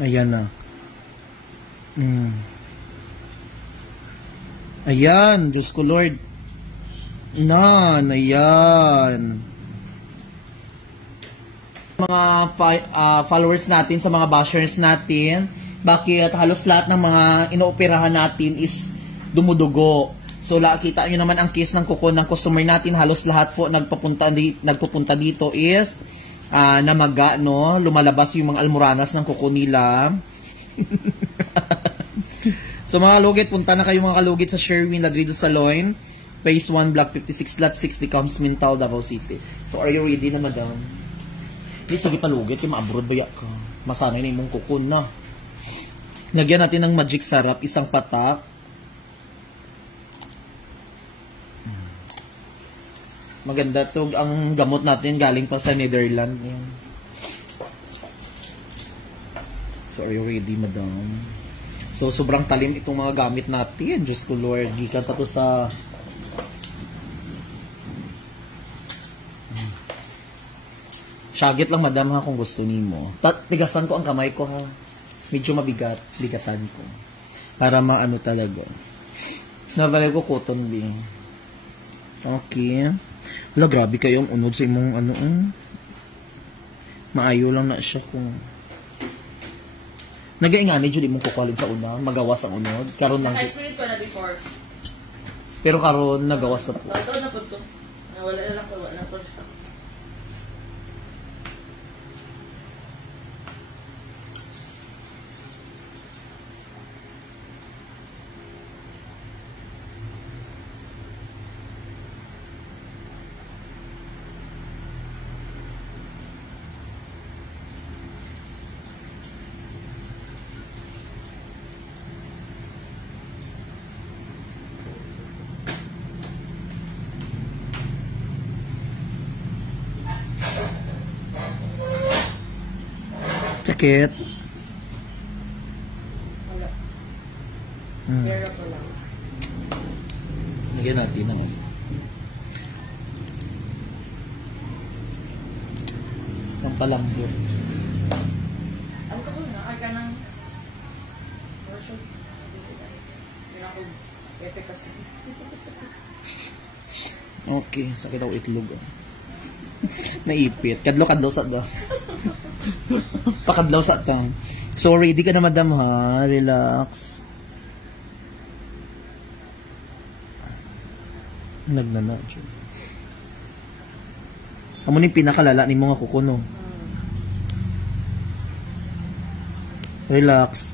Ayan na. Ayan, Diyos ko Lord. Ayan. Mga followers natin, sa mga bashers natin, bakit halos lahat ng mga inooperahan natin is dumudugo. So, kita nyo naman ang case ng kuko ng customer natin, halos lahat po nagpupunta dito is namaga, no? Lumalabas yung mga almoranas ng kuko nila. So, mga kalugit, punta na kayo mga kalugit sa Sherwin Ladrido Salon, Phase 1, Block 56, Lot 60, Coms, Mintal, Davao City. So, are you ready na, madam? Hindi, sige palugit, yung ma-abroad ba ka? Masanay na yung kuko na. Lagyan natin ng magic sarap, isang patak. Maganda to, ang gamot natin galing pa sa Netherlands. So, are you ready, madam? So, sobrang talim itong mga gamit natin. Diyos ko, Lord. Gikan pa to sa... Syagit lang, madam, ha, kung gusto nimo. Tigasan ko ang kamay ko, ha. Medyo mabigat. Bigatan ko. Para maano talaga. Nabalay ko cotton bee. Okay. Wala, grabe kayong unod sa imong ano. Maayo lang na siya kung... Nag-iingani dyan imong kukwalin sa una. Magawas ang unod. Karon lang. Na-experience ko na before. Pero karon nagawas na po. Ito na po ito. Wala na lang po. Wala na po siya. Sakit. Wala. Pero ko lang. Lagyan natin ano. Ang palambot. Ang ko na, ay ka ng worship. Hindi ako efficacy. Okay, sakit ako itlog. Naipit. Kadlaw sa ba? Pakadlaw sa tang. So, ready ka na, madam, ha? Relax. Nagnana. Amo ni pinakalala ni mga kukuno. Relax.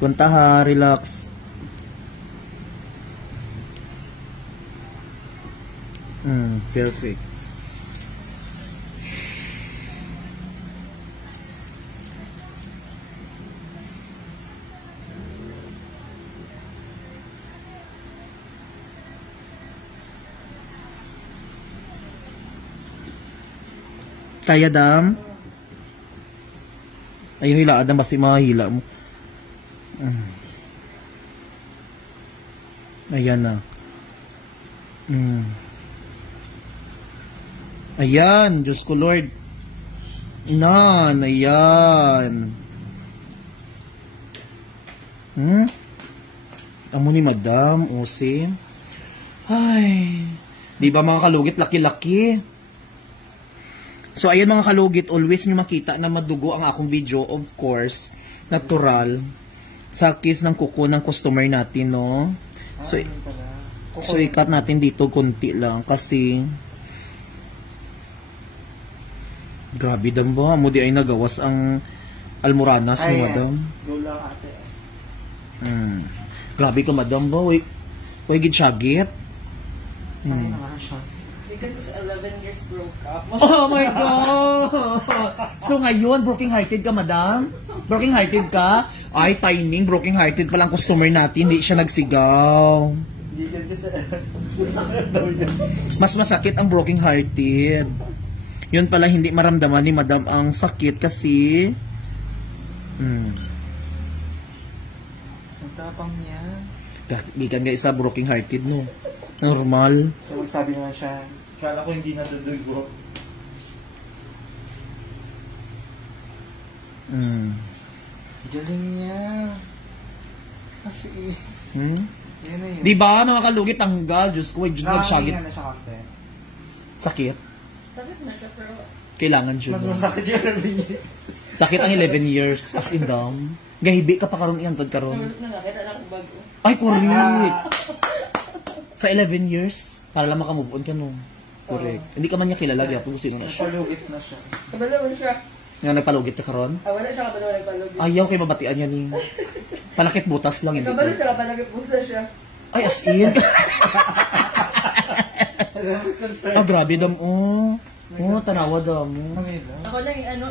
Punta ha, relax. Perfect. Kaya dam. Ayun hila adam basta mga hila mo. Ayan na. Ayan, Diyos ko Lord. Ayan. Amo ni madam, Ose. Ay. Di ba mga kalugit, laki-laki? So, ayan mga kalugit, always nyo makita na madugo ang akong video, of course, natural, sa case ng kuko ng customer natin, no? So, ikat natin dito konti lang, kasi, grabe dam ba? Mudi ay nagawas ang almoranas ni madam. Go lang ate. Grabe ka madam ba? Uy, gid syagit. Saan na nga siya? Because 11 years broke up. Oh my God! So ngayon, broken-hearted ka, madam? Broken-hearted ka? Ay, timing, broken-hearted pa lang customer natin, hindi siya nagsigaw. Hindi yan kasi masakit daw yan. Mas masakit ang broken-hearted. Yun pala, hindi maramdaman ni madam ang sakit kasi... Ang tapang niya. Gikan nga isa broken-hearted, no? Normal. So magsabi naman siya, kala ko hindi natudugo. Mm. Galing niya. Kasi, Hmm? yun na yun. Di ba, mga kalugit, tanggal. Diyos ko, nagsyagit. na siya konti. Sakit. Sakit na siya, pero Kailangan dyan. Mas masakit yung 11 years. Sakit ang 11 years. As in dam. Gahibi ka pa karon iyang tod karon. nulot na nakita na akong bago. Ay, correct. Sa 11 years, para lang makamove on ka no. Correct. Hindi ka man niya kilala, gyapon kung sino na siya. Napalugit na siya. Kabalawan siya. Nga nagpalugit ka karon. Wala siya kabalawan nagpalugit. Ayaw kay mabatian niya ni. Panakit butas lang, hindi Kabalo ko. siya kapalagit pusa siya. Ay, as in. Ah, grabe dam. Oh, tanawa dam. Ako lang yung ano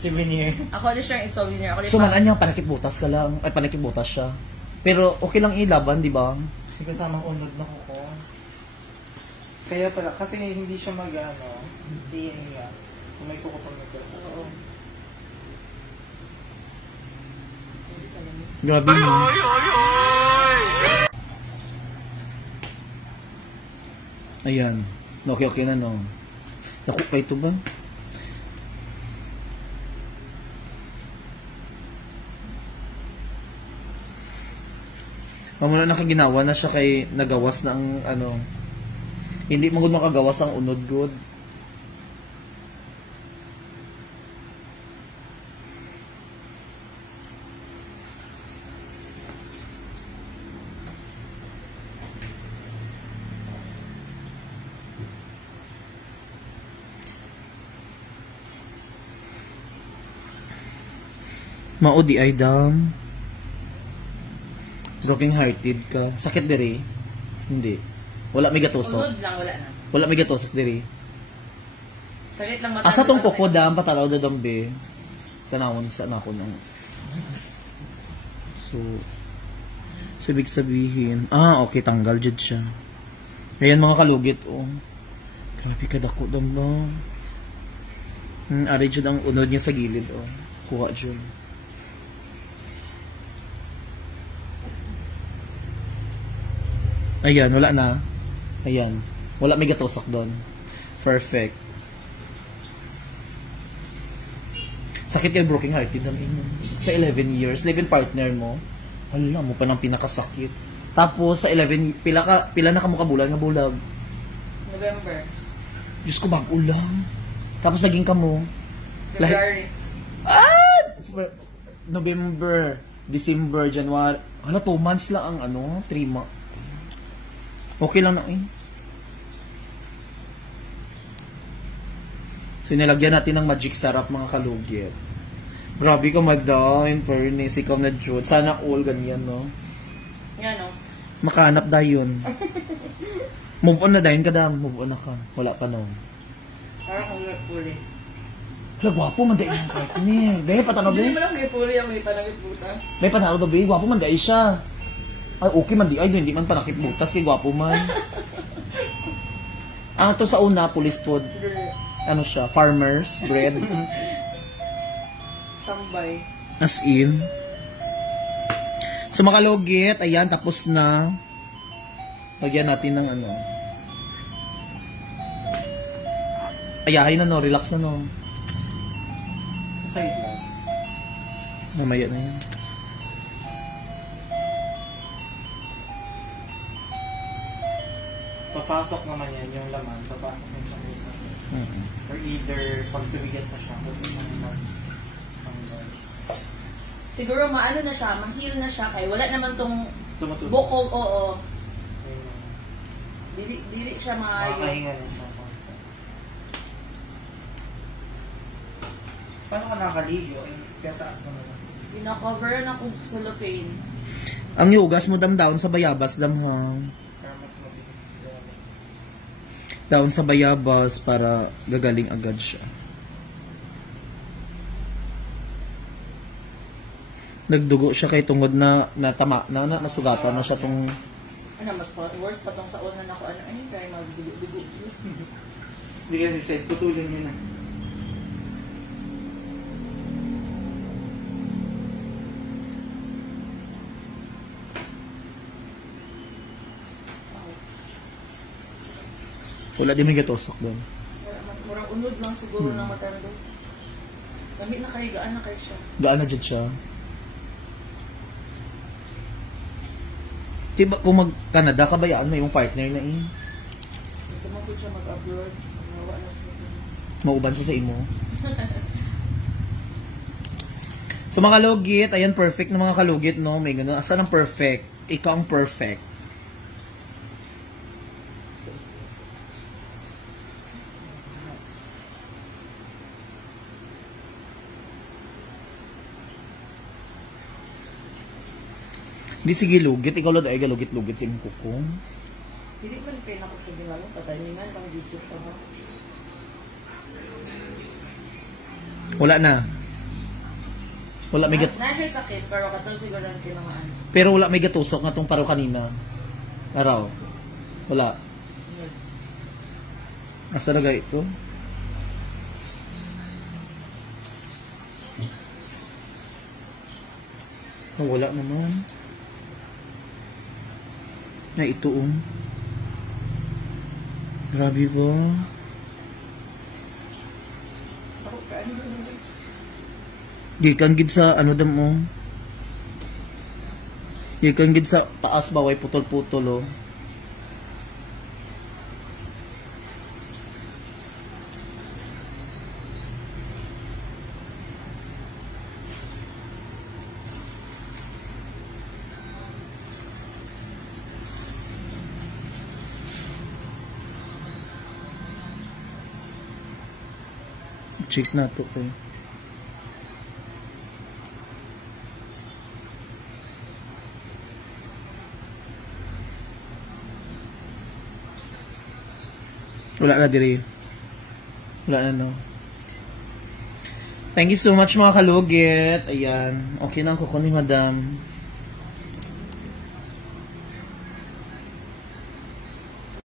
Souvenir. ako na siya yung souvenir. Ako So, malaan niya, panakit butas ka lang. Ay, panakit butas siya. Pero, okay lang ilaban, di ba? May kasamang unod na kuko. Kaya pala, kasi hindi siya mag-ano, hindi nga. Kung may kuko pang nagkasa. Oo. Grabe mo. Ayan. Okay na, no. Naku, pa ito ba? Mamula nakaginawa na siya kay nagawas ng ano. Hindi mo gud makagawas ang unod good. Mao di ay dam. Broken hearted ka. Sakit diri? Hindi. Wala may gatusok. unod lang, wala na. Wala may gatusok diri. Sakit lang mata. Asa tong kuko dam patalaw da dambe. Tanawon sa nako nang. So ibig sabihin, okay, tanggal jud siya. Ayan mga kalugit, oh. Grabe ka dako dam ba. Ari jud ang unod niya sa gilid, oh. Kuha jud. Ayan, wala na. Ayan. Wala may gatusok doon. Perfect. Sakit yung broken hearted ng inyo. Sa 11 years, 11 partner mo, hala mo pa ng pinakasakit. Tapos sa 11, pila na ka mo kabulan nga bulag. November. Diyos ko, bago lang. Tapos naging kamo. February. November, December, January. Hala, 2 months lang ang 3 months. Okay lang na So, nilagyan natin ng magic syrup, mga kalugit. Grabe ka, madam. In fairness, ikaw na Jude. Sana all ganyan, no? Yan, no? Makahanap dayon. Move on na dayon ka, dam. Move on na ka. Wala pa, no? Parang kung puli. Hala, gwapo man dayon ang partner. Be, patanaw, Hindi be. mo lang may puli ang may panagit pusa. May panalo daw, be. Gwapo man dayon siya. Ay, okay man di. Ay, hindi man panakit butas. Kay gwapo man. To sa una, police food. Ano siya? Farmer's bread. Tambay. As in. So, makalugit. Ayan, tapos na. Lagyan natin ng ano. Ayahay na, no? Relax na, no? Sa side lang. Mamaya na yan. Papasok naman yan, yung laman. Papasok yung sa isa. Or either, pag tumigas na siya, tapos isang mag-tanggal. Siguro maano na siya, ma-heal na siya kay wala naman tong Tumutulog. bukol, oo. Ayun. Dili siya maayos. Makakahinga na siya. Paano ka nakaligo? Ay, kaya taas naman. Pina-cover na kung cellophane. Ang yugas mo down sa bayabas, ha. Para mas mabilis. Down sa bayabas para gagaling agad siya. Nagdugo siya kay tungod na nasugatan na siya tong Ano, mas worse pa tong sa una na ko ano, ay, kaya magdugo-dugo. Hindi ka decide, putulin nyo na. wala din may gatosok doon. Murang unod lang siguro ng mata na doon. Dami na kayo, gaan na kayo siya. Gaan na dyan siya. Diba, kung mag-Canada ka, bayaan mo yung partner na eh. Gusto mo po siya mag-abroad. Nawa na siya sa Pinas. Mauban siya sa imo. So mga kalugit, ayan, perfect na mga kalugit, no? May gano'n. Asa ng perfect? Ikaw ang perfect. Di sige lugit, ikaw lang ay galugit-lugit sa imong kukong. Hindi pa rin kayo na ko siya ginalo. Patalingan lang dito siya ha. Wala na. Wala may gat Na siya sakit, pero katong siguro ang kinamaan. pero wala may gatusok nga tong paro kanina. Araw. Wala. Asa na ito? Oh, wala naman. Ay, ito Grabe ba? Gikan gid sa ano dam mo. Gikan gid sa taas ba way putol-putol oh. Check na to eh. Wala na diri. Wala na no. Thank you so much mga kalugit. Ayan. Okay na ang kuko ni madam.